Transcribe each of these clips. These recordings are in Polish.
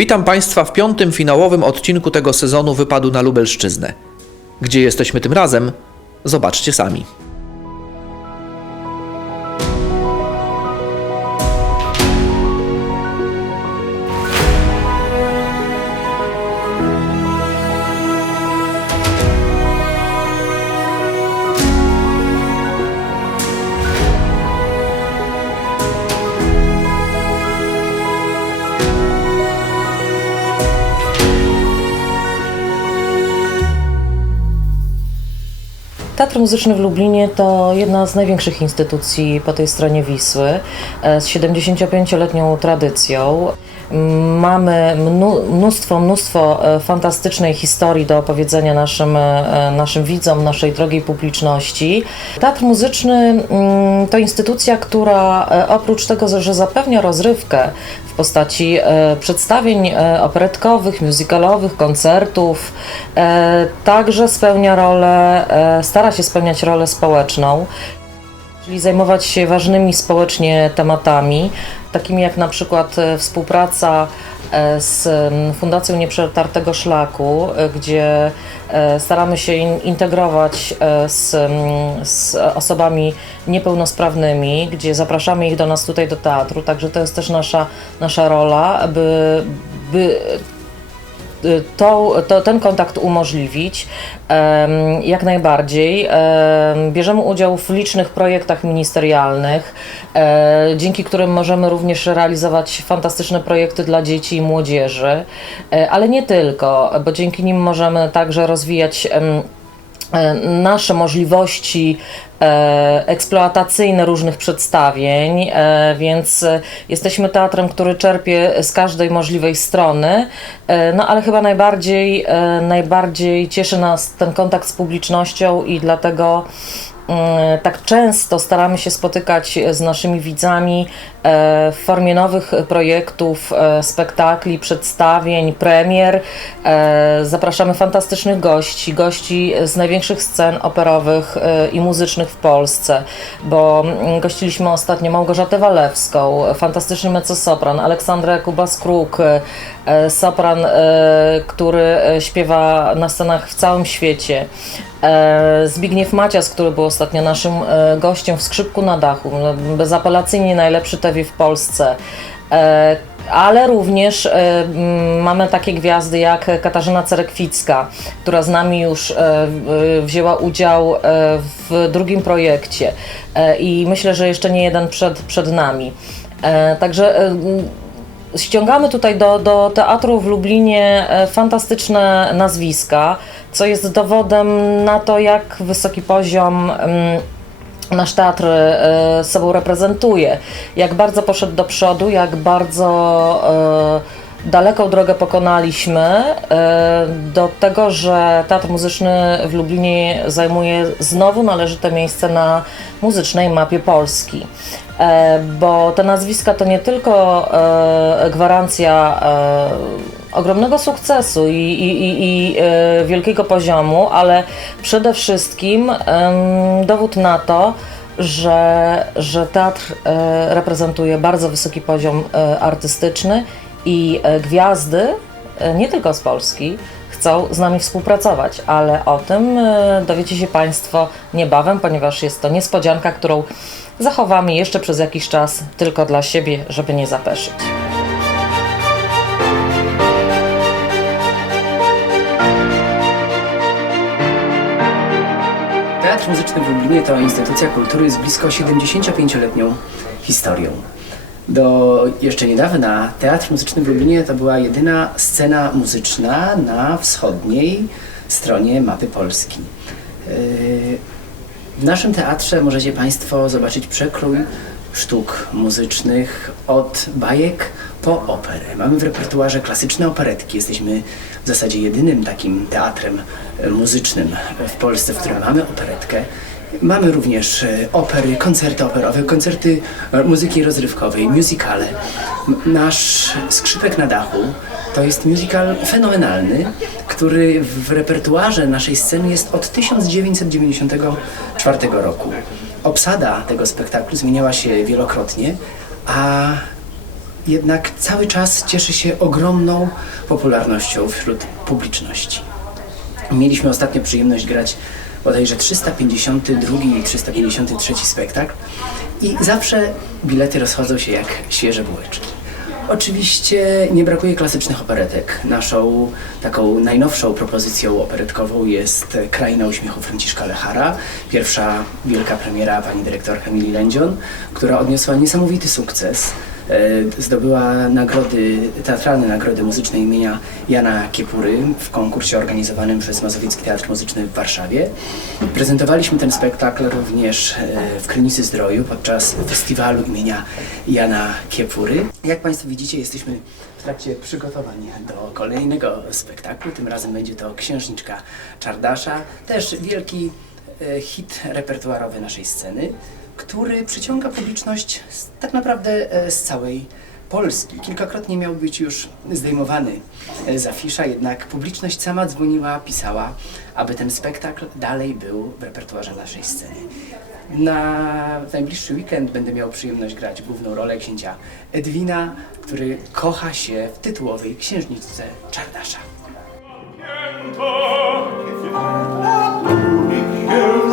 Witam Państwa w piątym finałowym odcinku tego sezonu wypadu na Lubelszczyznę. Gdzie jesteśmy tym razem? Zobaczcie sami. Teatr Muzyczny w Lublinie to jedna z największych instytucji po tej stronie Wisły e, z 75-letnią tradycją. Mamy mnóstwo, mnóstwo e, fantastycznej historii do opowiedzenia naszym, e, naszym widzom, naszej drogiej publiczności. Teatr Muzyczny mm, to instytucja, która e, oprócz tego, że zapewnia rozrywkę w postaci przedstawień operetkowych, musicalowych, koncertów, także spełnia rolę, stara się spełniać rolę społeczną czyli zajmować się ważnymi społecznie tematami, takimi jak na przykład e, współpraca e, z Fundacją Nieprzetartego Szlaku, e, gdzie staramy się in- integrować z, z osobami niepełnosprawnymi, gdzie zapraszamy ich do nas tutaj do teatru, także to jest też nasza, nasza rola, by, by to, to, ten kontakt umożliwić jak najbardziej. Em, Bierzemy udział w licznych projektach ministerialnych, e, dzięki którym możemy również realizować fantastyczne projekty dla dzieci i młodzieży, e, ale nie tylko, bo dzięki nim możemy także rozwijać nasze możliwości e, eksploatacyjne różnych przedstawień, e, więc e, jesteśmy teatrem, który czerpie z każdej możliwej strony, e, no ale chyba najbardziej, e, najbardziej cieszy nas ten kontakt z publicznością i dlatego tak często staramy się spotykać z naszymi widzami e, w formie nowych projektów, e, spektakli, przedstawień, premier. E, Zapraszamy fantastycznych gości, gości z największych scen operowych e, i muzycznych w Polsce, bo mm, gościliśmy ostatnio Małgorzatę Walewską, fantastyczny mezzosopran, Aleksandrę Kubas-Kruk, e, e, sopran, e, który e, śpiewa na scenach w całym świecie. E, Zbigniew Macias, który był ostatnio naszym e, gościem w Skrzypku na dachu, no, bezapelacyjnie najlepszy TV w Polsce. E, Ale również e, mamy takie gwiazdy jak Katarzyna Cerekwicka, która z nami już e, wzięła udział e, w drugim projekcie E, i myślę, że jeszcze nie jeden przed, przed nami. E, Także e, ściągamy tutaj do, do teatru w Lublinie e, fantastyczne nazwiska, co jest dowodem na to, jak wysoki poziom mm, nasz teatr e, sobą reprezentuje, jak bardzo poszedł do przodu, jak bardzo e, daleką drogę pokonaliśmy e, do tego, że Teatr Muzyczny w Lublinie zajmuje znowu należyte miejsce na muzycznej mapie Polski. E, Bo te nazwiska to nie tylko e, gwarancja ogromnego sukcesu i, i, i, i wielkiego poziomu, ale przede wszystkim dowód na to, że, że teatr reprezentuje bardzo wysoki poziom artystyczny i e, gwiazdy, e, nie tylko z Polski, chcą z nami współpracować, ale o tym e, dowiecie się Państwo niebawem, ponieważ jest to niespodzianka, którą zachowamy jeszcze przez jakiś czas tylko dla siebie, żeby nie zapeszyć. Teatr Muzyczny w Lublinie to instytucja kultury z blisko 75-letnią historią. Do jeszcze niedawna Teatr Muzyczny w Lublinie to była jedyna scena muzyczna na wschodniej stronie mapy Polski. Yy, W naszym teatrze możecie Państwo zobaczyć przekrój sztuk muzycznych od bajek po operę. Mamy w repertuarze klasyczne operetki. Jesteśmy w zasadzie jedynym takim teatrem muzycznym w Polsce, w którym mamy operetkę. Mamy również e, opery, koncerty operowe, koncerty e, muzyki rozrywkowej, musicale. Nasz Skrzypek na dachu to jest musical fenomenalny, który w repertuarze naszej sceny jest od 1994 roku. Obsada tego spektaklu zmieniała się wielokrotnie, a jednak cały czas cieszy się ogromną popularnością wśród publiczności. Mieliśmy ostatnio przyjemność grać bodajże 352 i 353 spektakl i zawsze bilety rozchodzą się jak świeże bułeczki. Oczywiście nie brakuje klasycznych operetek. Naszą taką najnowszą propozycją operetkową jest Kraina Uśmiechu Franciszka Lechara. Pierwsza wielka premiera pani dyrektor Kamili Lędzion, która odniosła niesamowity sukces. E, Zdobyła nagrody, teatralne nagrody muzyczne imienia Jana Kiepury w konkursie organizowanym przez Mazowiecki Teatr Muzyczny w Warszawie. Prezentowaliśmy ten spektakl również e, w Krynicy Zdroju podczas festiwalu imienia Jana Kiepury. Jak Państwo widzicie, jesteśmy w trakcie przygotowań do kolejnego spektaklu. Tym razem będzie to Księżniczka Czardasza, też wielki e, hit repertuarowy naszej sceny, który przyciąga publiczność z, tak naprawdę e, z całej Polski. Kilkakrotnie miał być już zdejmowany e, z afisza, jednak publiczność sama dzwoniła, pisała, aby ten spektakl dalej był w repertuarze naszej sceny. Na najbliższy weekend będę miał przyjemność grać główną rolę księcia Edwina, który kocha się w tytułowej księżniczce Czardasza. Nieskończenie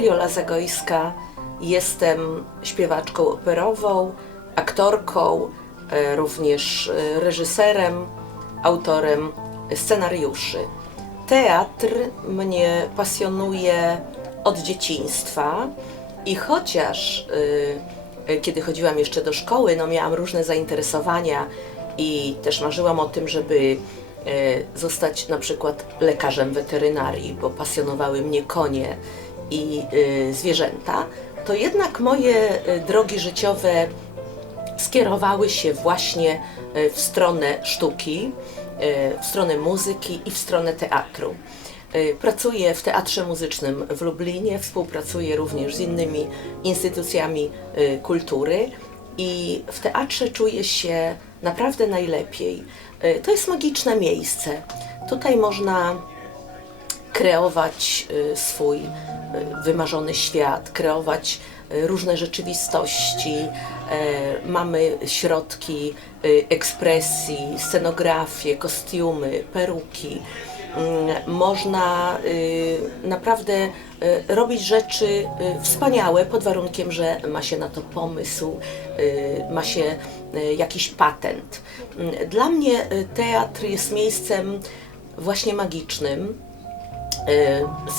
Mariola Zagojska. Jestem śpiewaczką operową, aktorką, e, również e, reżyserem, autorem scenariuszy. Teatr mnie pasjonuje od dzieciństwa i chociaż e, kiedy chodziłam jeszcze do szkoły, no miałam różne zainteresowania i też marzyłam o tym, żeby zostać na przykład lekarzem weterynarii, bo pasjonowały mnie konie i e, zwierzęta, to jednak moje e, drogi życiowe skierowały się właśnie e, w stronę sztuki, w stronę muzyki i w stronę teatru. Pracuję w Teatrze Muzycznym w Lublinie, współpracuję również z innymi instytucjami kultury i w teatrze czuję się naprawdę najlepiej. To jest magiczne miejsce. Tutaj można kreować y, swój y, wymarzony świat, kreować y, różne rzeczywistości. E, Mamy środki ekspresji, scenografię, kostiumy, peruki. Mm, Można naprawdę robić rzeczy wspaniałe pod warunkiem, że ma się na to pomysł, ma się jakiś patent. Mm, Dla mnie teatr jest miejscem właśnie magicznym,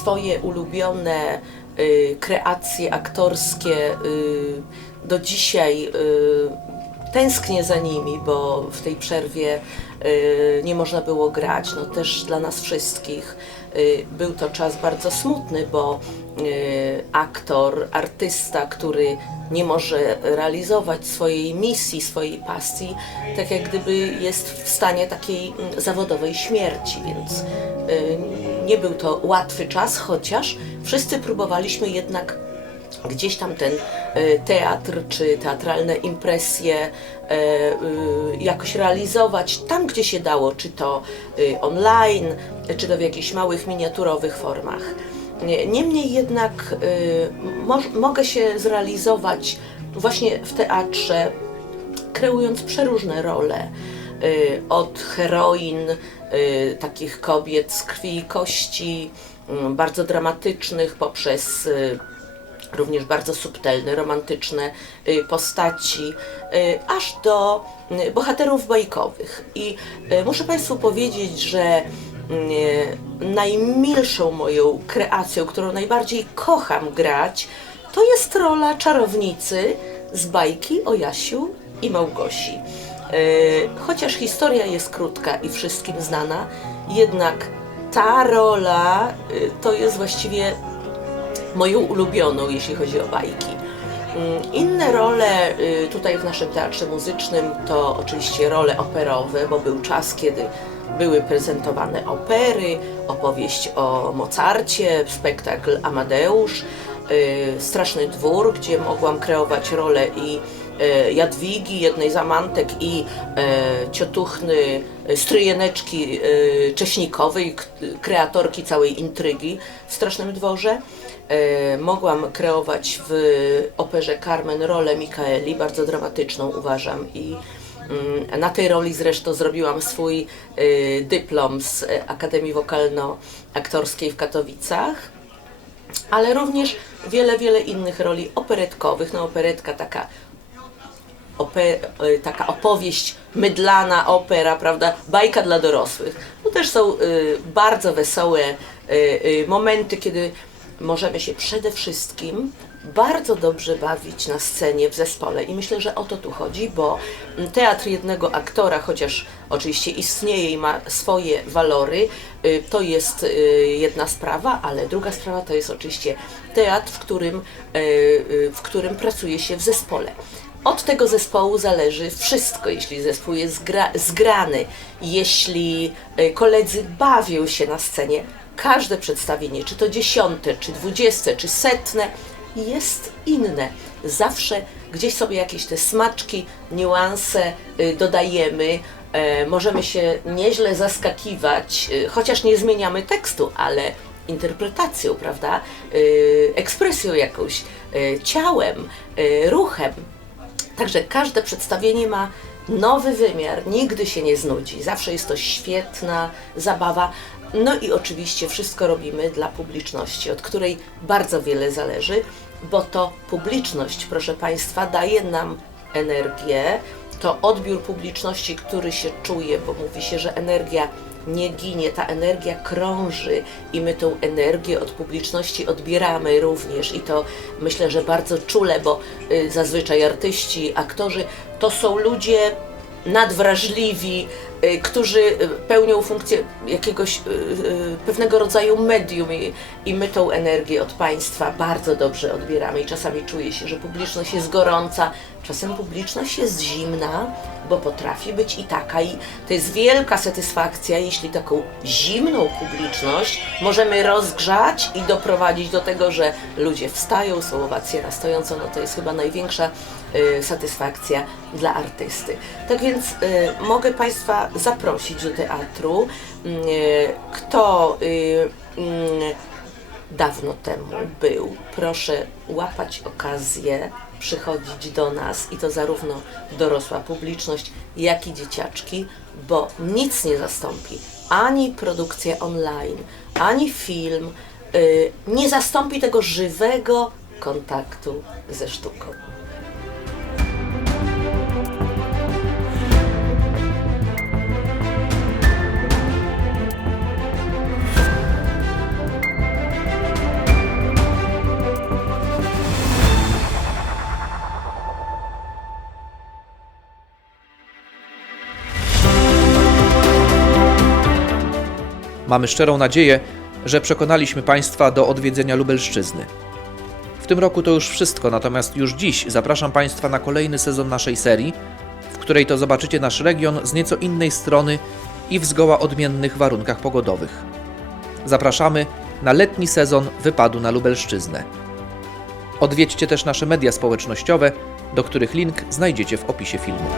swoje ulubione y, kreacje aktorskie y, do dzisiaj y, tęsknię za nimi, bo w tej przerwie y, nie można było grać. No też dla nas wszystkich y, był to czas bardzo smutny, bo y, aktor, artysta, który nie może realizować swojej misji, swojej pasji, tak jak gdyby jest w stanie takiej mm, zawodowej śmierci, więc y, nie był to łatwy czas, chociaż wszyscy próbowaliśmy jednak gdzieś tam ten e, teatr czy teatralne impresje y, jakoś realizować tam, gdzie się dało, czy to y, online, czy to w jakichś małych, miniaturowych formach. Nie- Niemniej jednak y, moż- mogę się zrealizować właśnie w teatrze, kreując przeróżne role. y, Od heroin, y, takich kobiet z krwi i kości, bardzo dramatycznych, poprzez również bardzo subtelne, romantyczne postaci, aż do bohaterów bajkowych. I muszę Państwu powiedzieć, że najmilszą moją kreacją, którą najbardziej kocham grać, to jest rola czarownicy z bajki o Jasiu i Małgosi. Y, Chociaż historia jest krótka i wszystkim znana, jednak ta rola y, to jest właściwie moją ulubioną, jeśli chodzi o bajki. Mm, Inne role y, tutaj w naszym teatrze muzycznym to oczywiście role operowe, bo był czas, kiedy były prezentowane opery, opowieść o Mozarcie, spektakl Amadeusz, y, Straszny Dwór, gdzie mogłam kreować rolę i e, Jadwigi, jednej z amantek i e, ciotuchny stryjeneczki Cześnikowej, kreatorki całej intrygi w Strasznym Dworze. Mogłam kreować w operze Carmen rolę Mikaeli, bardzo dramatyczną uważam i na tej roli zresztą zrobiłam swój e, dyplom z e, Akademii Wokalno-Aktorskiej w Katowicach ale również wiele, wiele innych roli operetkowych. No operetka taka, ope, e, taka opowieść mydlana, opera, prawda, bajka dla dorosłych. To też są y, bardzo wesołe y, y, momenty, kiedy możemy się przede wszystkim bardzo dobrze bawić na scenie, w zespole. I myślę, że o to tu chodzi, bo teatr jednego aktora, chociaż oczywiście istnieje i ma swoje walory, y, to jest y, jedna sprawa, ale druga sprawa to jest oczywiście teatr, w którym, y, w którym pracuje się w zespole. Od tego zespołu zależy wszystko, jeśli zespół jest zgra, zgrany, jeśli koledzy bawią się na scenie. Każde przedstawienie, czy to dziesiąte, czy dwudzieste, czy setne, jest inne. Zawsze gdzieś sobie jakieś te smaczki, niuanse y, dodajemy. E, możemy się nieźle zaskakiwać, y, chociaż nie zmieniamy tekstu, ale interpretacją, prawda? Y, ekspresją jakąś, ciałem, ruchem. Także każde przedstawienie ma nowy wymiar, nigdy się nie znudzi. Zawsze jest to świetna zabawa. No i oczywiście wszystko robimy dla publiczności, od której bardzo wiele zależy, bo to publiczność, proszę Państwa, daje nam energię. To odbiór publiczności, który się czuje, bo mówi się, że energia nie ginie, ta energia krąży i my tą energię od publiczności odbieramy również i to myślę, że bardzo czule, bo y, zazwyczaj artyści, aktorzy to są ludzie nadwrażliwi, y, którzy y, pełnią funkcję jakiegoś y, pewnego rodzaju medium i, i my tą energię od Państwa bardzo dobrze odbieramy. I czasami czuje się, że publiczność jest gorąca, czasem publiczność jest zimna, bo potrafi być i taka. I to jest wielka satysfakcja, jeśli taką zimną publiczność możemy rozgrzać i doprowadzić do tego, że ludzie wstają, są owacje na stojąco, no to jest chyba największa satysfakcja dla artysty. Tak więc y, mogę Państwa zaprosić do teatru. Y, kto y, mm, dawno temu był, proszę łapać okazję, przychodzić do nas i to zarówno dorosła publiczność, jak i dzieciaczki, bo nic nie zastąpi ani produkcja online, ani film, y, nie zastąpi tego żywego kontaktu ze sztuką. Mamy szczerą nadzieję, że przekonaliśmy Państwa do odwiedzenia Lubelszczyzny. W tym roku to już wszystko, natomiast już dziś zapraszam Państwa na kolejny sezon naszej serii, w której to zobaczycie nasz region z nieco innej strony i w zgoła odmiennych warunkach pogodowych. Zapraszamy na letni sezon wypadu na Lubelszczyznę. Odwiedźcie też nasze media społecznościowe, do których link znajdziecie w opisie filmu.